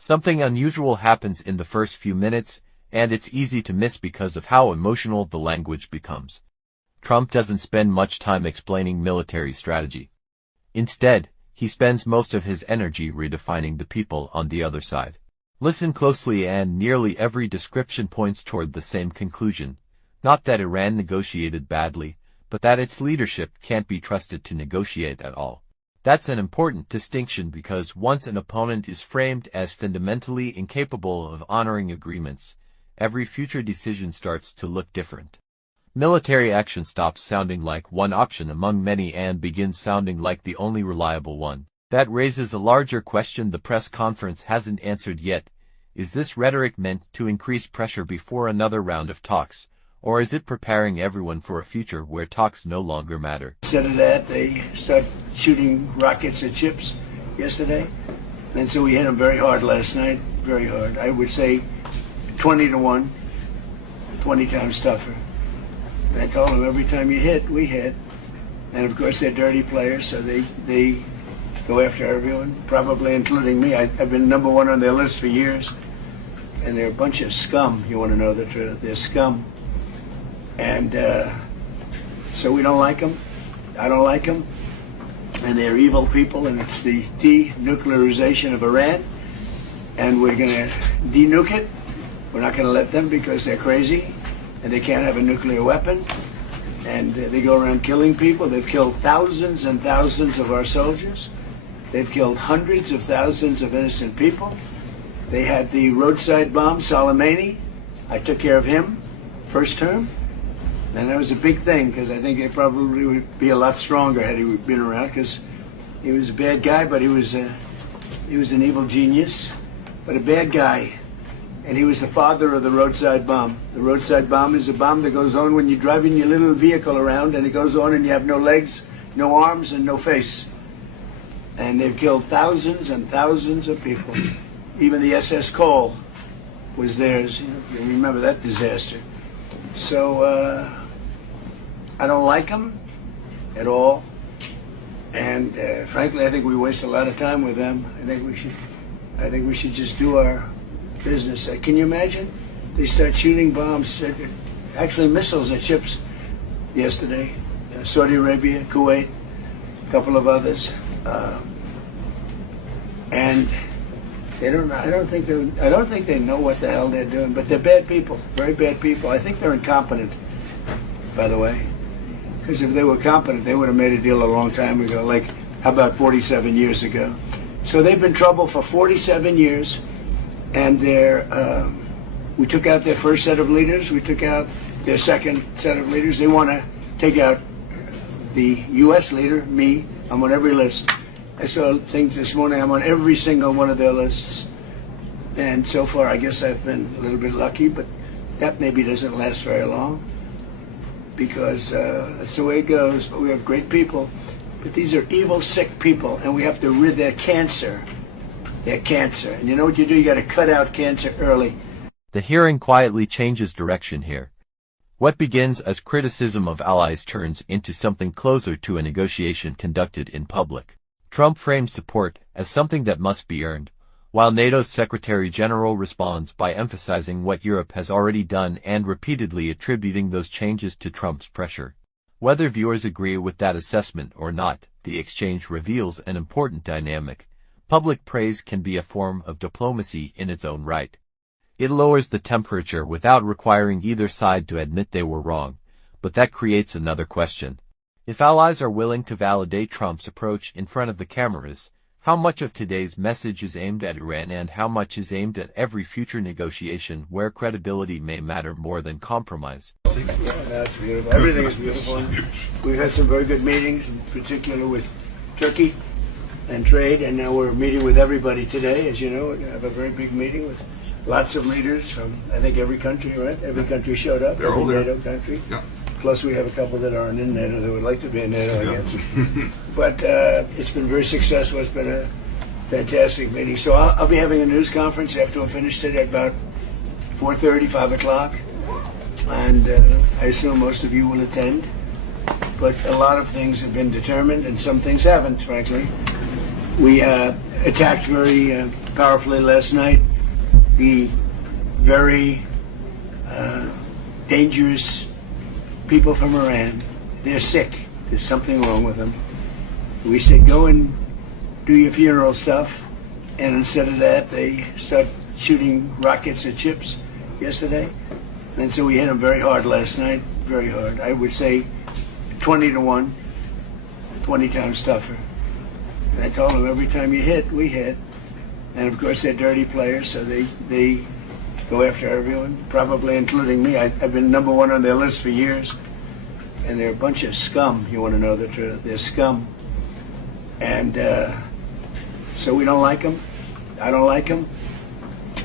Something unusual happens in the first few minutes, and it's easy to miss because of how emotional the language becomes. Trump doesn't spend much time explaining military strategy. Instead, he spends most of his energy redefining the people on the other side. Listen closely, and nearly every description points toward the same conclusion. Not that Iran negotiated badly, but that its leadership can't be trusted to negotiate at all. That's an important distinction because once an opponent is framed as fundamentally incapable of honoring agreements, every future decision starts to look different. Military action stops sounding like one option among many and begins sounding like the only reliable one. That raises a larger question the press conference hasn't answered yet. Is this rhetoric meant to increase pressure before another round of talks, or is it preparing everyone for a future where talks no longer matter? Instead of that, they started shooting rockets at ships yesterday, and so we hit them very hard last night, very hard. I would say 20-1, 20 times tougher. And I told them every time you hit, we hit. And of course they're dirty players, so they go after everyone, probably including me. I've been number one on their list for years. And they're a bunch of scum, you want to know the truth. They're scum. And so we don't like them. I don't like them. And they're evil people, and it's the denuclearization of Iran. And we're going to denuke it. We're not going to let them because they're crazy. And they can't have a nuclear weapon, and they go around killing people. They've killed thousands and thousands of our soldiers. They've killed hundreds of thousands of innocent people. They had the roadside bomb, Soleimani. I took care of him, first term, and that was a big thing because I think it probably would be a lot stronger had he been around because he was a bad guy, but he was an evil genius, but a bad guy. And he was the father of the roadside bomb. The roadside bomb is a bomb that goes on when you're driving your little vehicle around, and it goes on and you have no legs, no arms, and no face. And they've killed thousands and thousands of people. Even the SS Cole was theirs. You remember that disaster. So I don't like them at all. And frankly, I think we waste a lot of time with them. I think we should just do our business. Can you imagine? They start shooting bombs, actually missiles at ships yesterday. Saudi Arabia, Kuwait, a couple of others, and they don't. I don't think they know what the hell they're doing. But they're bad people, very bad people. I think they're incompetent, by the way, because if they were competent, they would have made a deal a long time ago. Like, how about 47 years ago? So they've been in trouble for 47 years. And we took out their first set of leaders. We took out their second set of leaders. They want to take out the U.S. leader, me. I'm on every list. I saw things this morning. I'm on every single one of their lists. And so far, I guess I've been a little bit lucky, but that maybe doesn't last very long because that's the way it goes. But we have great people. But these are evil, sick people, and we have to rid their cancer. They're cancer. And you know what you do? You got to cut out cancer early. The hearing quietly changes direction here. What begins as criticism of allies turns into something closer to a negotiation conducted in public. Trump frames support as something that must be earned, while NATO's Secretary General responds by emphasizing what Europe has already done and repeatedly attributing those changes to Trump's pressure. Whether viewers agree with that assessment or not, the exchange reveals an important dynamic. Public praise can be a form of diplomacy in its own right. It lowers the temperature without requiring either side to admit they were wrong, but that creates another question. If allies are willing to validate Trump's approach in front of the cameras, how much of today's message is aimed at Iran and how much is aimed at every future negotiation where credibility may matter more than compromise? Yeah, that's beautiful. Everything is beautiful. We've had some very good meetings, in particular with Turkey and trade, and now we're meeting with everybody today. As you know, we're going to have a very big meeting with lots of leaders from, I think, every country, right? Every country showed up, every NATO country. Yeah. Plus, we have a couple that aren't in NATO that would like to be in NATO, I guess. But it's been very successful. It's been a fantastic meeting. So I'll be having a news conference after we're finished today at about 4:30, 5 o'clock. And I assume most of you will attend. But a lot of things have been determined, and some things haven't, frankly. We attacked very powerfully last night the very dangerous people from Iran. They're sick. There's something wrong with them. We said, go and do your funeral stuff. And instead of that, they start shooting rockets at ships yesterday. And so we hit them very hard last night, very hard. I would say 20-1, 20 times tougher. And I told them every time you hit, we hit. And of course, they're dirty players, so they go after everyone, probably including me. I've been #1 on their list for years. And they're a bunch of scum, you want to know the truth. They're scum. And so we don't like them. I don't like them.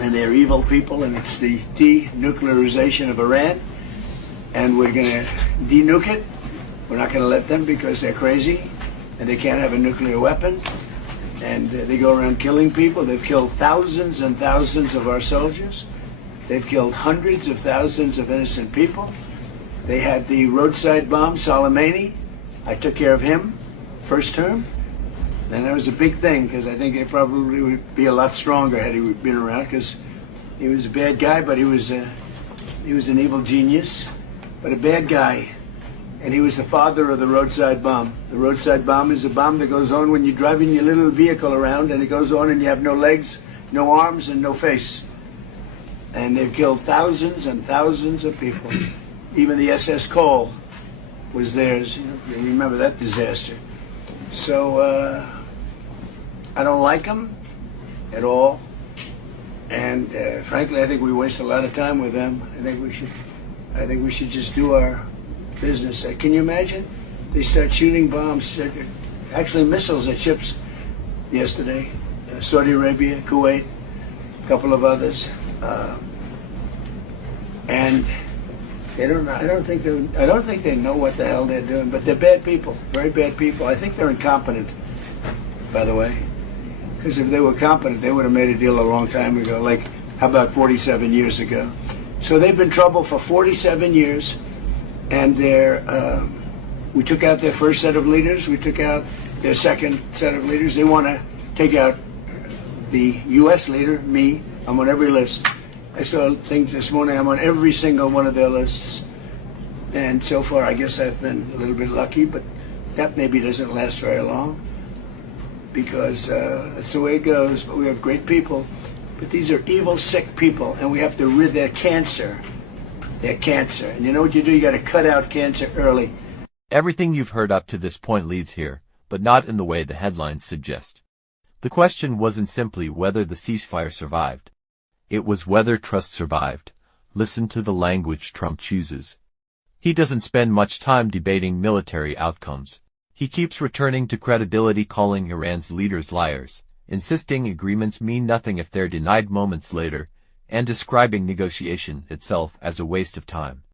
And they're evil people, and it's the denuclearization of Iran. And we're going to denuke it. We're not going to let them because they're crazy, and they can't have a nuclear weapon. And they go around killing people. They've killed thousands and thousands of our soldiers. They've killed hundreds of thousands of innocent people. They had the roadside bomb, Soleimani. I took care of him, first term. And that was a big thing, because I think it probably would be a lot stronger had he been around, because he was a bad guy, but he was an evil genius, but a bad guy. And he was the father of the roadside bomb. The roadside bomb is a bomb that goes on when you're driving your little vehicle around, and it goes on and you have no legs, no arms, and no face. And they've killed thousands and thousands of people. Even the SS Cole was theirs. You remember that disaster. So I don't like them at all. And frankly, I think we waste a lot of time with them. I think we should just do our business. Can you imagine? They start shooting bombs, actually missiles at ships yesterday. Saudi Arabia, Kuwait, a couple of others. And I don't think they know what the hell they're doing, but they're bad people, very bad people. I think they're incompetent, by the way, because if they were competent, they would have made a deal a long time ago, like, how about 47 years ago? So they've been in trouble for 47 years, and we took out their first set of leaders, we took out their second set of leaders. They want to take out the U.S. leader, me. I'm on every list. I saw things this morning. I'm on every single one of their lists. And so far, I guess I've been a little bit lucky, but that maybe doesn't last very long, because that's the way it goes. But we have great people. But these are evil, sick people, and we have to rid their cancer. Their cancer. And you know what you do? You got to cut out cancer early. Everything you've heard up to this point leads here, but not in the way the headlines suggest. The question wasn't simply whether the ceasefire survived. It was whether trust survived. Listen to the language Trump chooses. He doesn't spend much time debating military outcomes. He keeps returning to credibility, calling Iran's leaders liars, insisting agreements mean nothing if they're denied moments later, and describing negotiation itself as a waste of time.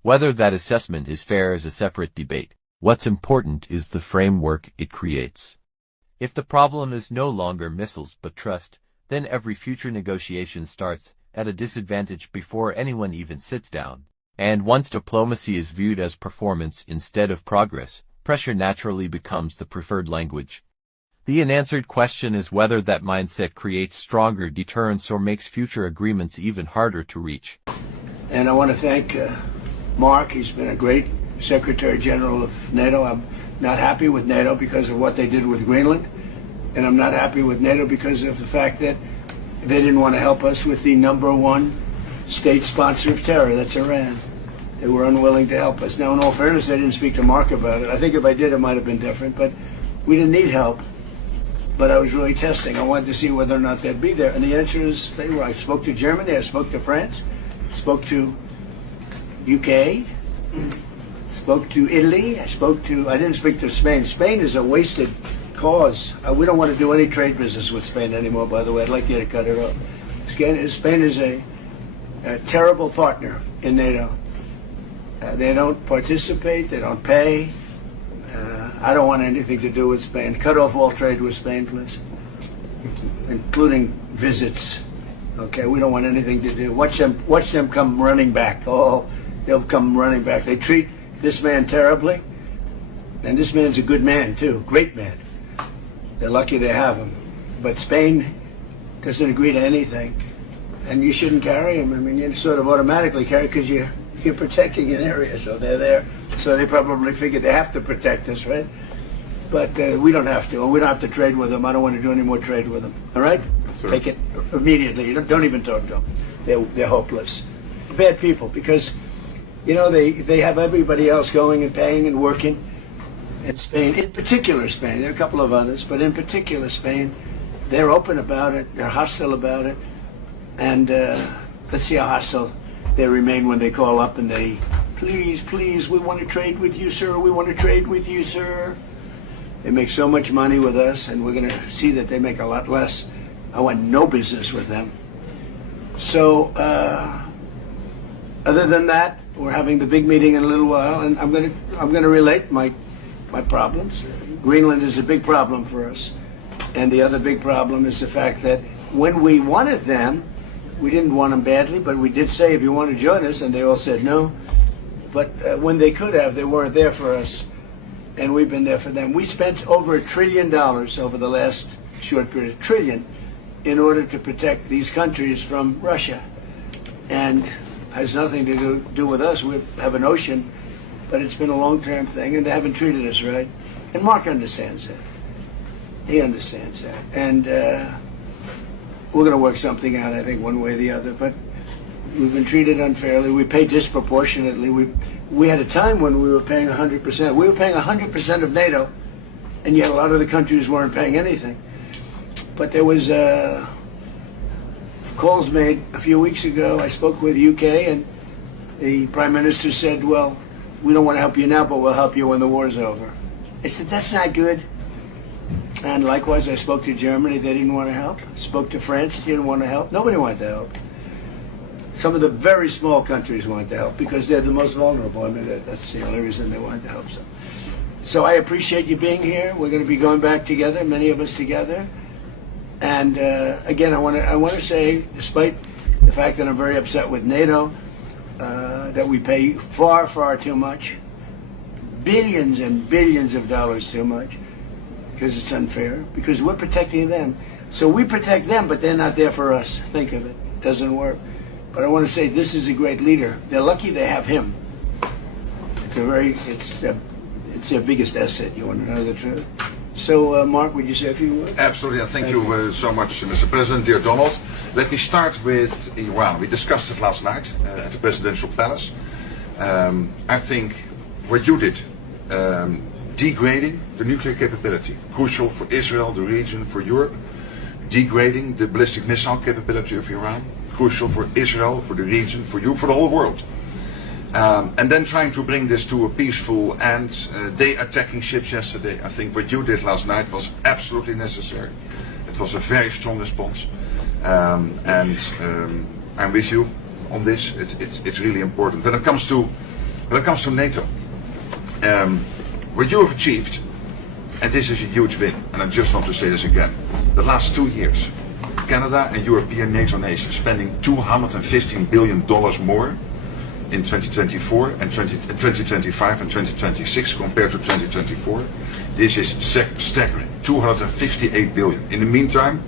Whether that assessment is fair is a separate debate. What's important is the framework it creates. If the problem is no longer missiles but trust, then every future negotiation starts at a disadvantage before anyone even sits down. And once diplomacy is viewed as performance instead of progress, pressure naturally becomes the preferred language. The unanswered question is whether that mindset creates stronger deterrence or makes future agreements even harder to reach. And I want to thank Mark. He's been a great Secretary General of NATO. I'm not happy with NATO because of what they did with Greenland. And I'm not happy with NATO because of the fact that they didn't want to help us with the #1 state sponsor of terror, that's Iran. They were unwilling to help us. Now, in all fairness, I didn't speak to Mark about it. I think if I did, it might have been different, but we didn't need help. But I was really testing. I wanted to see whether or not they'd be there. And the answer is they were. I spoke to Germany, I spoke to France, spoke to UK, spoke to Italy, I didn't speak to Spain. Spain is a wasted cause. We don't want to do any trade business with Spain anymore, by the way. I'd like you to cut it off. Spain is a terrible partner in NATO. They don't participate, they don't pay. I don't want anything to do with Spain. Cut off all trade with Spain, please, including visits. Okay, we don't want anything to do. Watch them come running back. Oh, they'll come running back. They treat this man terribly, and this man's a good man too, great man. They're lucky they have them. But Spain doesn't agree to anything, and you shouldn't carry them. I mean, you sort of automatically carry because you're protecting an area, so they're there. So they probably figured they have to protect us, right? But we don't have to, and we don't have to trade with them. I don't want to do any more trade with them. All right? Sure. Take it immediately. Don't even talk to them. They're hopeless. Bad people, because you know they have everybody else going and paying and working. In Spain, in particular Spain, there are a couple of others, but in particular Spain, they're open about it. They're hostile about it, and let's see how hostile they remain when they call up and they, please, please, we want to trade with you, sir. We want to trade with you, sir. They make so much money with us, and we're going to see that they make a lot less. I want no business with them. So, other than that, we're having the big meeting in a little while, and I'm going to relate my problems. Greenland is a big problem for us, and the other big problem is the fact that when we wanted them, we didn't want them badly, but we did say, if you want to join us, and they all said no. But when they could have, they weren't there for us, and we've been there for them. We spent over $1 trillion over the last short period, $1 trillion, in order to protect these countries from Russia, and has nothing to do with us. We have an ocean, but it's been a long-term thing, and they haven't treated us right. And Mark understands that. He understands that, and we're going to work something out, I think, one way or the other. But we've been treated unfairly. We pay disproportionately. We had a time when we were paying 100%. We were paying 100% of NATO, and yet a lot of the countries weren't paying anything. But there was calls made a few weeks ago. I spoke with UK, and the Prime Minister said, well, we don't want to help you now, but we'll help you when the war's over. I said, that's not good. And likewise, I spoke to Germany. They didn't want to help. Spoke to France. They didn't want to help. Nobody wanted to help. Some of the very small countries wanted to help because they're the most vulnerable. I mean, that's the only reason they wanted to help. So I appreciate you being here. We're going to be going back together, many of us together. And again, I want to say, despite the fact that I'm very upset with NATO, that we pay far, far too much, billions and billions of dollars too much, because it's unfair, because we're protecting them. So we protect them, but they're not there for us. Think of it. It doesn't work. But I want to say this is a great leader. They're lucky they have him. It's their biggest asset. You want to know the truth? So, Mark, would you say a few words? Absolutely. Thank you so much, Mr. President, dear Donald. Let me start with Iran. We discussed it last night at the presidential palace. I think what you did, degrading the nuclear capability, crucial for Israel, the region, for Europe. Degrading the ballistic missile capability of Iran, crucial for Israel, for the region, for you, for the whole world. And then trying to bring this to a peaceful end. They attacking ships yesterday. I think what you did last night was absolutely necessary. It was a very strong response. And I'm with you on this. It's really important. When it comes to NATO, what you have achieved, and this is a huge win, and I just want to say this again, the last 2 years, Canada and European NATO nations spending $215 billion more in 2024 and 2025 and 2026 compared to 2024. This is staggering, 258 billion. In the meantime,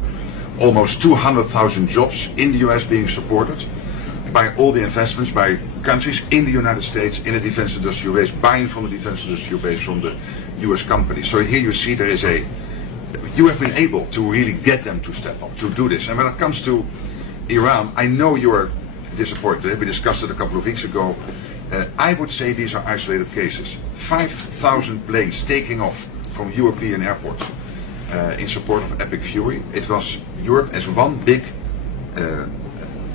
almost 200,000 jobs in the US being supported by all the investments by countries in the United States in the defense industrial base, buying from the defense industrial base from the US companies. So here you see you have been able to really get them to step up, to do this. And when it comes to Iran, I know you're disappointed. We discussed it a couple of weeks ago. I would say these are isolated cases. 5,000 planes taking off from European airports in support of Epic Fury. It was Europe as one big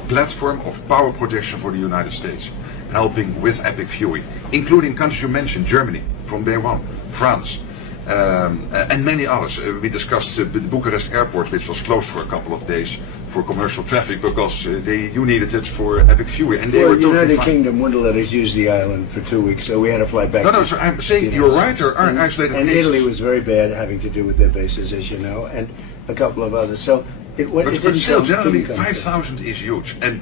platform of power projection for the United States, helping with Epic Fury, including countries you mentioned, Germany from day one, France, and many others. We discussed the Bucharest airport, which was closed for a couple of days for commercial traffic because you needed it for Epic Fury, and they were totally United fine. Kingdom wouldn't let us use the island for 2 weeks, so we had to fly back. No, so I'm saying you're right. There are isolated and cases. Italy was very bad, having to do with their bases, as you know, and a couple of others. So But still, generally 5,000 is huge. And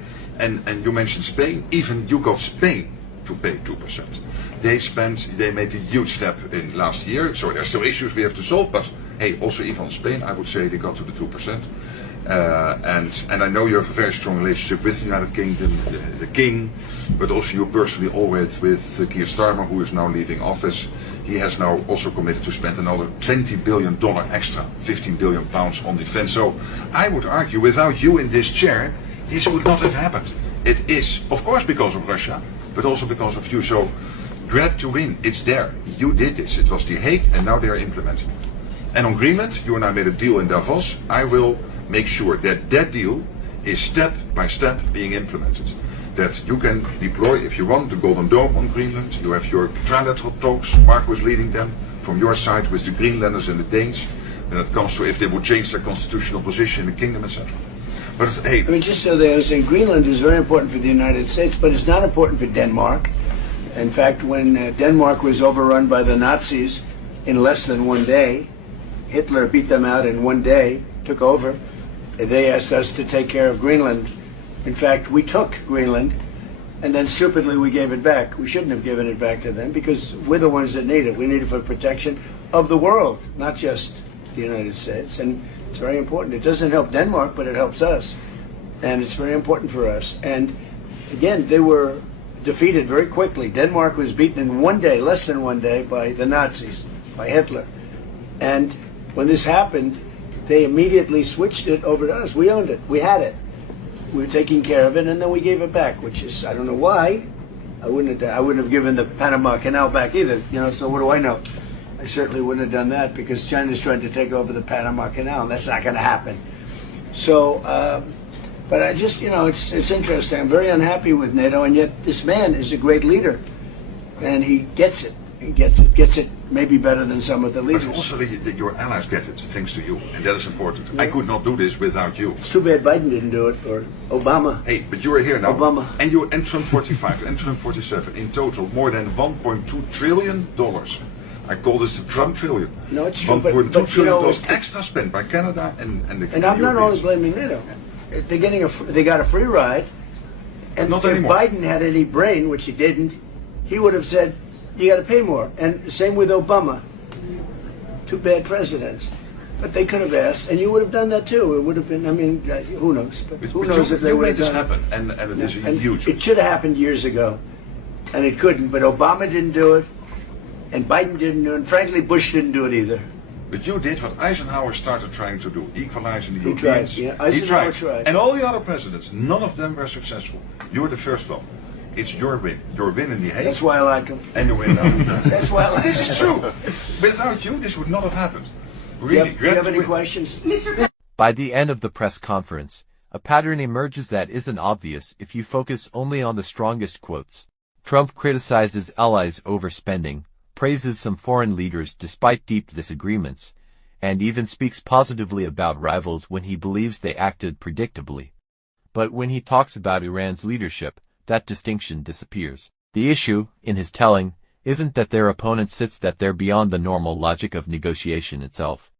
you mentioned Spain. Even you got Spain to pay 2%. They made a huge step in last year. So there are still issues we have to solve, but Hey, also even on Spain, I would say they got to the 2%. And I know you have a very strong relationship with the United Kingdom, the King, but also you personally always with Keir Starmer, who is now leaving office. He has now also committed to spend another $20 billion extra, 15 billion pounds on defense. So I would argue, without you in this chair, this would not have happened. It is, of course, because of Russia, but also because of you. So grab to win, it's there. You did this. It was The Hague, and now they are implementing. And on Greenland, you and I made a deal in Davos. I will make sure that that deal is step by step being implemented. That you can deploy, if you want, the Golden Dome on Greenland. You have your trilateral talks. Mark was leading them from your side with the Greenlanders and the Danes. When it comes to if they would change their constitutional position in the kingdom, etc. But hey, I mean, just so they understand, Greenland is very important for the United States, but it's not important for Denmark. In fact, when Denmark was overrun by the Nazis in less than one day, Hitler beat them out in one day, took over. They asked us to take care of Greenland. In fact, we took Greenland, and then stupidly we gave it back. We shouldn't have given it back to them because we're the ones that need it. We need it for protection of the world, not just the United States. And it's very important. It doesn't help Denmark, but it helps us. And it's very important for us. And again, they were defeated very quickly. Denmark was beaten in one day, less than one day, by the Nazis, by Hitler. And when this happened, they immediately switched it over to us. We owned it. We had it. We were taking care of it, and then we gave it back, which is, I don't know why. I wouldn't have given the Panama Canal back either, so what do I know? I certainly wouldn't have done that because China's trying to take over the Panama Canal, and that's not going to happen. So, but I just, it's interesting. I'm very unhappy with NATO, and yet this man is a great leader, and he gets it. He gets it maybe better than some of the leaders. But also your allies get it, thanks to you, and that is important. Yeah. I could not do this without you. It's too bad Biden didn't do it, or Obama. Hey, but you are here now. Obama. And you and Trump 45, and Trump 47. In total, more than $1.2 trillion. I call this the Trump trillion. No, it's true. $1.2 trillion extra spent by Canada and the And I'm not only blaming NATO. They got a free ride. And not if anymore. Biden had any brain, which he didn't, he would have said, you got to pay more. And same with Obama. Two bad presidents. But they could have asked, and you would have done that too. It would have been, who knows? But who knows if they would have done happen, and it is a huge... It should have happened years ago, and it couldn't. But Obama didn't do it, and Biden didn't do it, and frankly, Bush didn't do it either. But you did what Eisenhower started trying to do, equalizing the Europeans. He tried, yeah. Eisenhower tried. And all the other presidents, none of them were successful. You're the first one. It's your win. Your win in the Hague. That's why I like him. And you win now. That's why I like him. This is true. Without you, this would not have happened. Really, do you have any questions? By the end of the press conference, a pattern emerges that isn't obvious if you focus only on the strongest quotes. Trump criticizes allies overspending, praises some foreign leaders despite deep disagreements, and even speaks positively about rivals when he believes they acted predictably. But when he talks about Iran's leadership, that distinction disappears. The issue, in his telling, isn't that their opponent sits that they're beyond the normal logic of negotiation itself.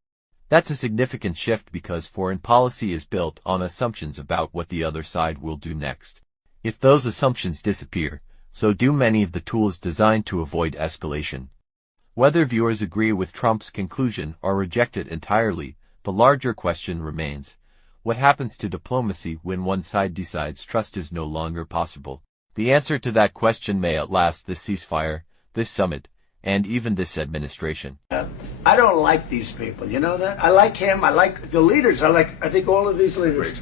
That's a significant shift because foreign policy is built on assumptions about what the other side will do next. If those assumptions disappear, so do many of the tools designed to avoid escalation. Whether viewers agree with Trump's conclusion or reject it entirely, the larger question remains. What happens to diplomacy when one side decides trust is no longer possible? The answer to that question may outlast this ceasefire, this summit, and even this administration. I don't like these people, you know that? I like him, I like the leaders, I think all of these leaders. Great.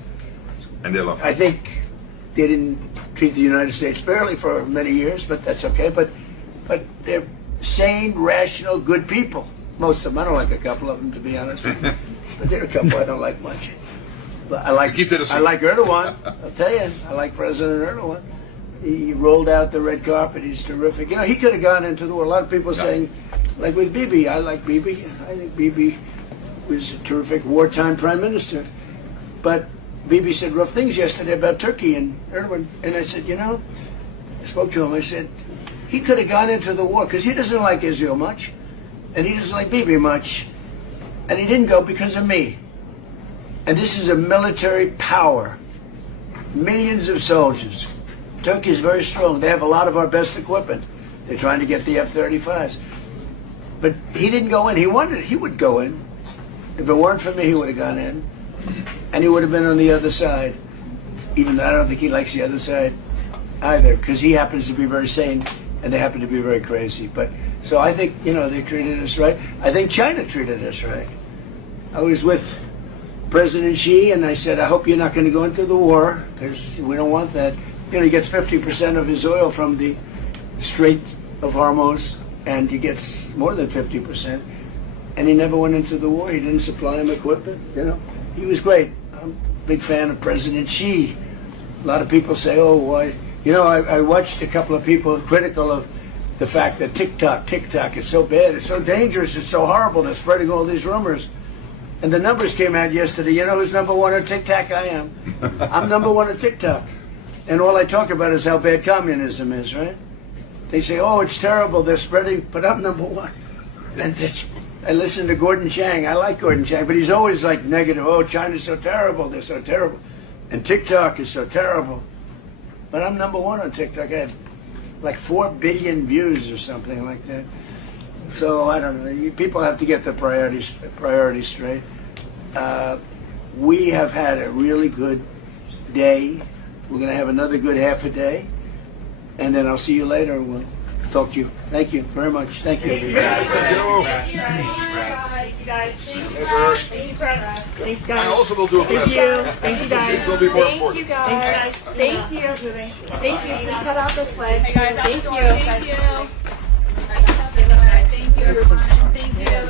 And they love him. I think they didn't treat the United States fairly for many years, but that's okay. But they're sane, rational, good people. Most of them. I don't like a couple of them, to be honest with you. But there are a couple I don't like much. But I like Erdogan. I'll tell you, I like President Erdogan. He rolled out the red carpet. He's terrific. He could have gone into the war. A lot of people saying, like with Bibi, I like Bibi. I think Bibi was a terrific wartime prime minister. But Bibi said rough things yesterday about Turkey and Erdogan. And I said, I spoke to him. I said, he could have gone into the war because he doesn't like Israel much. And he doesn't like Bibi much. And he didn't go because of me. And this is a military power. Millions of soldiers. Turkey is very strong. They have a lot of our best equipment. They're trying to get the F-35s. But he didn't go in. He wanted it. He would go in. If it weren't for me, he would have gone in, and he would have been on the other side. Even though I don't think he likes the other side either, because he happens to be very sane, and they happen to be very crazy. But so I think, you know, they treated us right. I think China treated us right. I was with President Xi, and I said, I hope you're not going to go into the war, because we don't want that. You know, he gets 50% of his oil from the Strait of Hormuz, and he gets more than 50%. And he never went into the war. He didn't supply him equipment. You know, he was great. I'm a big fan of President Xi. A lot of people say, oh, why? You know, I watched a couple of people critical of the fact that TikTok is so bad, it's so dangerous, it's so horrible, they're spreading all these rumors. And the numbers came out yesterday. You know who's number one on TikTok? I am. I'm number one on TikTok. And all I talk about is how bad communism is, right? They say, oh, it's terrible, they're spreading, but I'm number one. And I listen to Gordon Chang. I like Gordon Chang, but he's always like negative. Oh, China's so terrible, they're so terrible. And TikTok is so terrible. But I'm number one on TikTok. I had like 4 billion views or something like that. So I don't know. People have to get their priorities straight. We have had a really good day. We're going to have another good half a day, and then I'll see you later. And we'll talk to you. Thank you very much. Thank you, everybody. Thank you. Thank you, guys. Thank you, guys. Thanks, guys. I also will do a press. Thank you, guys. It will be more Thank important. you, guys. Thank you. Thank you. Please head out this way. Hey, guys. Thank you. Thank you. Thank you, everyone. Thank you.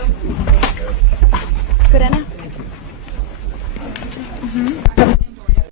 Good, Anna?